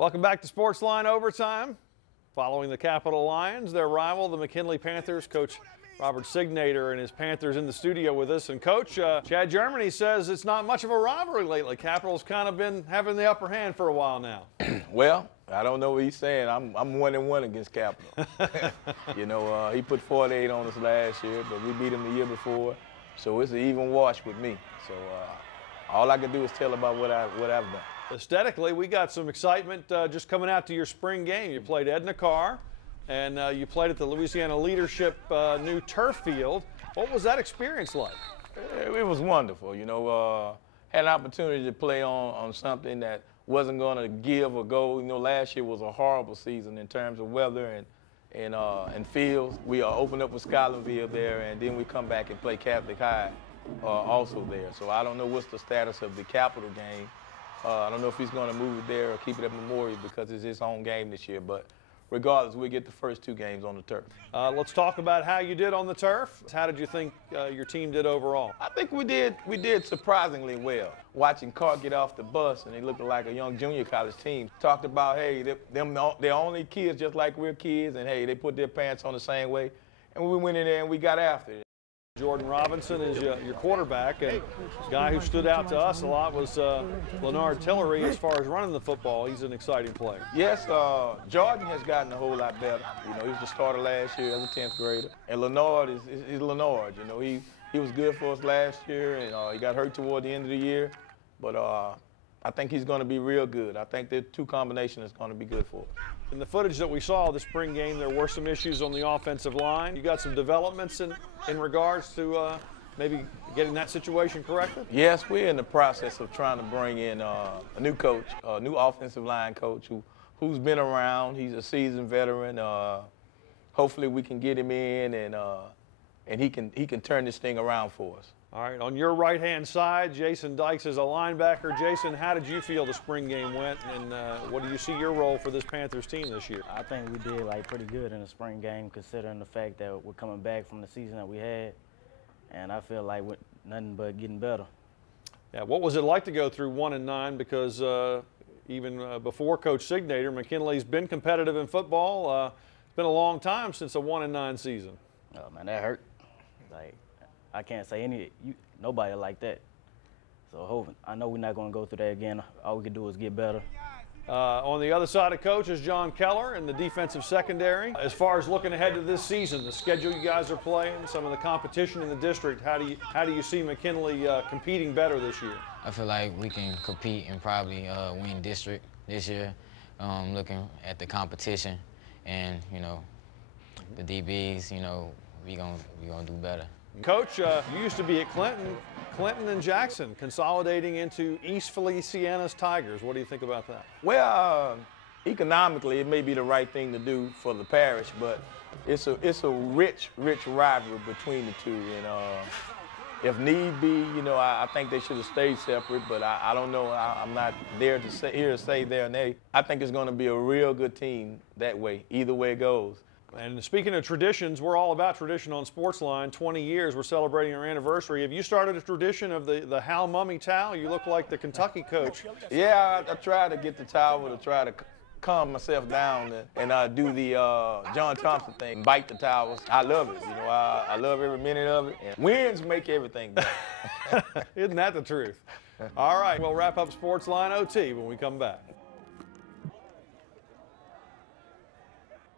Welcome back to Sportsline Overtime. Following the Capital Lions, their rival, the Mckinley Panthers, Coach Robert Signator and his Panthers in the studio with us. And Coach, Chad Germany says it's not much of a rivalry lately. Capital's kind of been having the upper hand for a while now. Well, I don't know what he's saying. I'm 1-1 against Capital. He put 48 on us last year, but we beat him the year before. So it's an even wash with me. So all I can do is tell about what I've done. Aesthetically, we got some excitement just coming out to your spring game. You played Edna Carr, and you played at the Louisiana Leadership new turf field. What was that experience like? It was wonderful. Had an opportunity to play on something that wasn't going to give or go. Last year was a horrible season in terms of weather and fields. We opened up with Scotlandville there, and then we come back and play Catholic High also there. So I don't know what's the status of the Capital game. I don't know if he's going to move it there or keep it at Memorial because it's his home game this year. But regardless, we get the first two games on the turf. Let's talk about how you did on the turf. How did you think your team did overall? I think we did surprisingly well. Watching Carr get off the bus, and they looked like a young junior college team. Talked about, hey, they're only kids just like we're kids, and, hey, they put their pants on the same way. And we went in there and we got after it. Jordan Robinson is your quarterback, and the guy who stood out to us a lot was Leonard Tillery as far as running the football. He's an exciting player. Yes, Jordan has gotten a whole lot better. He was the starter last year as a 10th grader. And Leonard is Leonard. He was good for us last year, and he got hurt toward the end of the year. But I think he's going to be real good. I think the two combination is going to be good for us. In the footage that we saw the spring game, there were some issues on the offensive line. You got some developments in regards to maybe getting that situation corrected? Yes, we're in the process of trying to bring in a new coach, a new offensive line coach who's been around. He's a seasoned veteran. Hopefully we can get him in and he can turn this thing around for us. All right, on your right-hand side, Jason Dykes is a linebacker. Jason, how did you feel the spring game went, and what do you see your role for this Panthers team this year? I think we did pretty good in the spring game, considering the fact that we're coming back from the season that we had, and I feel like we're nothing but getting better. Yeah, what was it like to go through 1-9? Because even before Coach Signator, McKinley's been competitive in football. It's been a long time since a 1-9 season. Oh man, that hurt. I can't say nobody like that. So I know we're not going to go through that again. All we can do is get better. On the other side of Coach is John Keller in the defensive secondary. As far as looking ahead to this season, the schedule you guys are playing, some of the competition in the district, how do you see McKinley competing better this year? I feel like we can compete and probably win district this year. Looking at the competition and the DBs, we gonna do better. Coach, you used to be at Clinton and Jackson, consolidating into East Feliciana's Tigers. What do you think about that? Well, economically, it may be the right thing to do for the parish, but it's a rich rivalry between the two. And if need be, I think they should have stayed separate, but I don't know. I'm not here to say there and they. I think it's going to be a real good team that way, either way it goes. And speaking of traditions, we're all about tradition on Sportsline. 20 years, we're celebrating our anniversary. Have you started a tradition of the Hal Mummy towel? You look like the Kentucky coach. Yeah, I try to get the towel to try to calm myself down and do the John Thompson thing, bite the towels. I love it. I love every minute of it. And wins make everything better. Isn't that the truth? All right, we'll wrap up Sportsline OT when we come back.